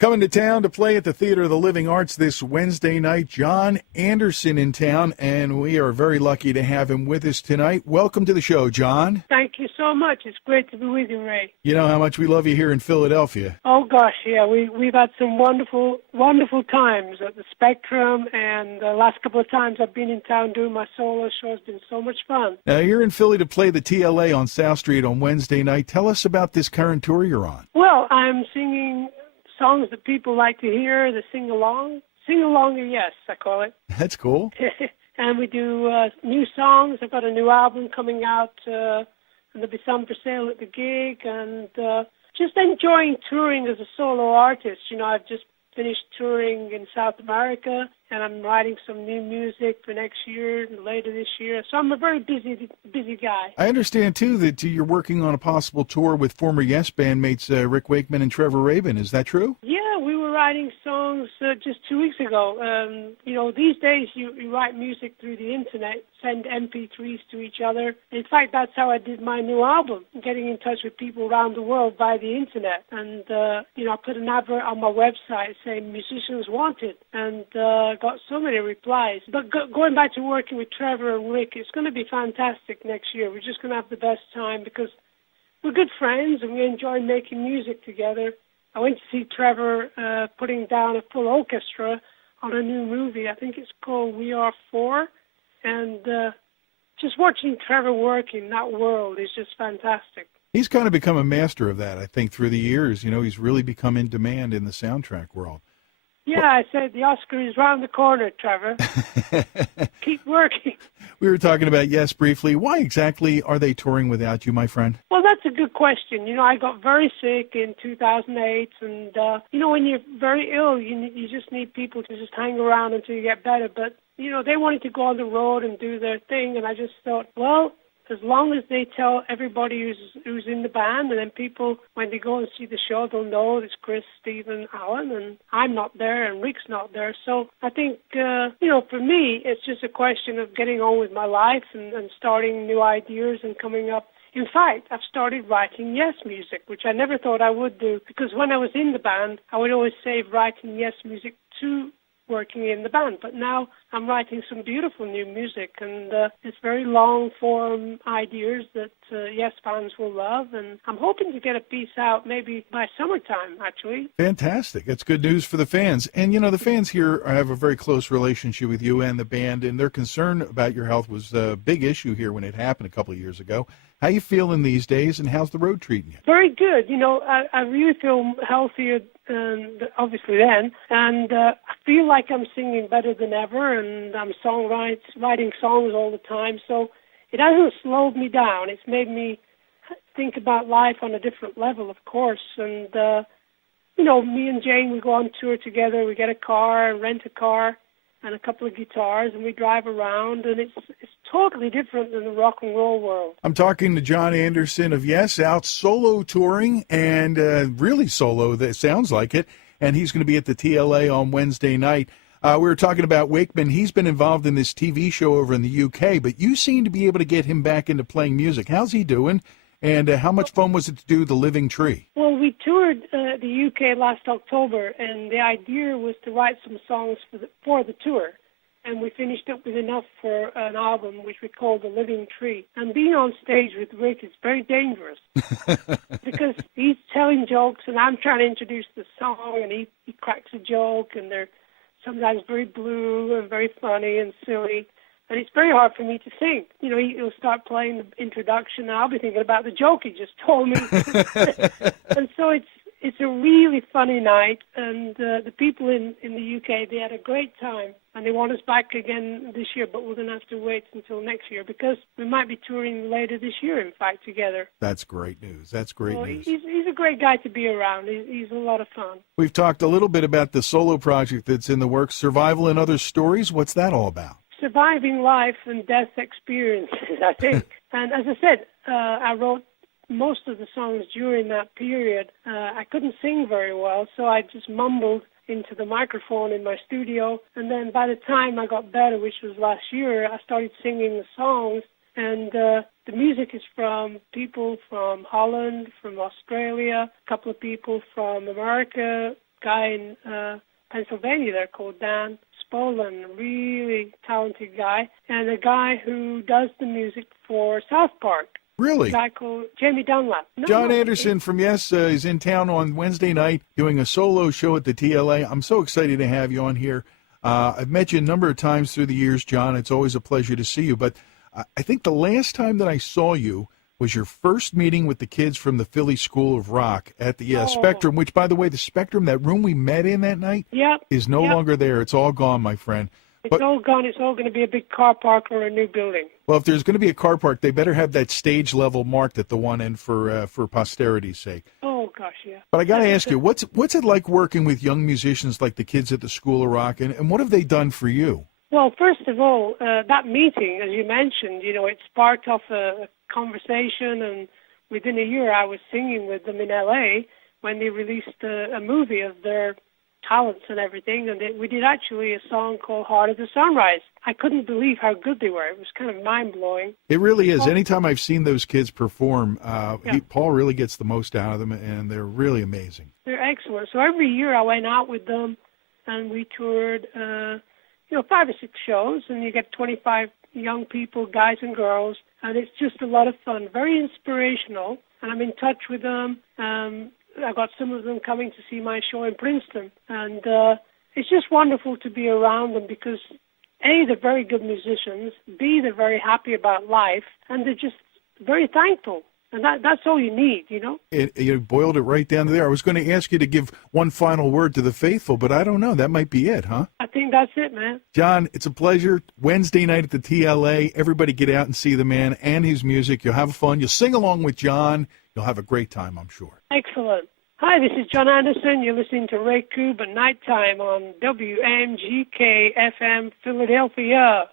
Coming to town to play at the Theater of the Living Arts this Wednesday night, Jon Anderson in town, and we are very lucky to have him with us tonight. Welcome to the show, Jon. Thank you so much. It's great to be with you, Ray. You know how much we love you here in Philadelphia. Oh, gosh, yeah. We've had some wonderful, wonderful times at the Spectrum, and the last couple of times I've been in town doing my solo show. It's been so much fun. Now, you're in Philly to play the TLA on South Street on Wednesday night. Tell us about this current tour you're on. Well, I'm singing songs that people like to hear, the sing-along. Sing-along or yes, I call it. That's cool. And we do new songs. I've got a new album coming out, and there'll be some for sale at the gig, and just enjoying touring as a solo artist. You know, I've just finished touring in South America, and I'm writing some new music for next year and later this year. So I'm a very busy guy. I understand, too, that you're working on a possible tour with former Yes bandmates Rick Wakeman and Trevor Rabin. Is that true? Yeah, we were writing songs just 2 weeks ago. You know, these days you write music through the internet, send MP3s to each other. In fact, that's how I did my new album, getting in touch with people around the world via the internet. And, you know, I put an advert on my website saying musicians wanted, and got so many replies. But going back to working with Trevor and Rick, it's going to be fantastic next year. We're just going to have the best time because we're good friends and we enjoy making music together. I went to see Trevor putting down a full orchestra on a new movie. I think it's called We Are Four. And just watching Trevor work in that world is just fantastic. He's kind of become a master of that, I think, through the years. You know, he's really become in demand in the soundtrack world. Yeah, I said the Oscar is round the corner, Trevor. Keep working. We were talking about Yes briefly. Why exactly are they touring without you, my friend? Well, that's a good question. You know, I got very sick in 2008, and, you know, when you're very ill, you just need people to just hang around until you get better. But, you know, they wanted to go on the road and do their thing, and I just thought, well, as long as they tell everybody who's in the band, and then people, when they go and see the show, they'll know it's Chris, Stephen, Alan, and I'm not there, and Rick's not there. So I think, you know, for me, it's just a question of getting on with my life and starting new ideas and coming up. In fact, I've started writing Yes music, which I never thought I would do, because when I was in the band, I would always say writing Yes music to working in the band. But now I'm writing some beautiful new music, and it's very long-form ideas that Yes fans will love, and I'm hoping to get a piece out maybe by summertime, actually. Fantastic. That's good news for the fans. And, you know, the fans here have a very close relationship with you and the band, and their concern about your health was a big issue here when it happened a couple of years ago. How you feeling these days, and how's the road treating you? Very good. You know, I really feel healthier obviously then, and I feel like I'm singing better than ever, and I'm writing songs all the time, so it hasn't slowed me down. It's made me think about life on a different level, of course, and, you know, me and Jane, we go on tour together, we get a car, rent a car, and a couple of guitars, and we drive around, and it's totally different than the rock and roll world. I'm talking to Jon Anderson of Yes, out solo touring, and really solo, that sounds like it, and he's going to be at the TLA on Wednesday night. We were talking about Wakeman. He's been involved in this TV show over in the UK, but you seem to be able to get him back into playing music. How's he doing, and how much fun was it to do The Living Tree? Well, we toured the UK last October, and the idea was to write some songs for the tour. And we finished up with enough for an album, which we called The Living Tree. And being on stage with Rick is very dangerous because he's telling jokes, and I'm trying to introduce the song, and he cracks a joke, and they're sometimes very blue and very funny and silly. And it's very hard for me to sing. You know, he'll start playing the introduction, and I'll be thinking about the joke he just told me. And so it's a really funny night, and the people in the UK, they had a great time, and they want us back again this year, but we're going to have to wait until next year because we might be touring later this year, in fact, together. That's great news. That's great news. He's a great guy to be around. He's a lot of fun. We've talked a little bit about the solo project that's in the works, Survival and Other Stories. What's that all about? Surviving life and death experiences, I think. And as I said, I wrote most of the songs during that period. I couldn't sing very well, so I just mumbled into the microphone in my studio. And then by the time I got better, which was last year, I started singing the songs. And the music is from people from Holland, from Australia, a couple of people from America, guy in Pennsylvania there called Dan Spolin, really talented guy, and a guy who does the music for South Park. Really? A guy called Jamie Dunlap. Jon Anderson from Yes is in town on Wednesday night doing a solo show at the TLA. I'm so excited to have you on here. I've met you a number of times through the years, John. It's always a pleasure to see you. But I think the last time that I saw you was your first meeting with the kids from the Philly School of Rock at the Spectrum, which, by the way, the Spectrum, that room we met in that night, is no longer there. It's all gone, my friend. It's all gone. It's all going to be a big car park or a new building. Well, if there's going to be a car park, they better have that stage level marked at the one end for posterity's sake. Oh, gosh, yeah. But I got to ask you, what's it like working with young musicians like the kids at the School of Rock, and what have they done for you? Well, first of all, that meeting, as you mentioned, it sparked off a conversation, and within a year I was singing with them in L.A. when they released a movie of their talents and everything, and we did actually a song called Heart of the Sunrise. I couldn't believe how good they were. It was kind of mind-blowing. It really is. Anytime I've seen those kids perform, Paul really gets the most out of them, and they're really amazing. They're excellent. So every year I went out with them, and we toured 5 or 6 shows, and you get 25 young people, guys and girls, and it's just a lot of fun, very inspirational, and I'm in touch with them. I got some of them coming to see my show in Princeton, and it's just wonderful to be around them because, A, they're very good musicians, B, they're very happy about life, and they're just very thankful. And that's all you need, You boiled it right down to there. I was going to ask you to give one final word to the faithful, but I don't know. That might be it, huh? I think that's it, man. John, it's a pleasure. Wednesday night at the TLA. Everybody get out and see the man and his music. You'll have fun. You'll sing along with John. You'll have a great time, I'm sure. Excellent. Hi, this is Jon Anderson. You're listening to Ray Koob at nighttime on WMGK FM Philadelphia.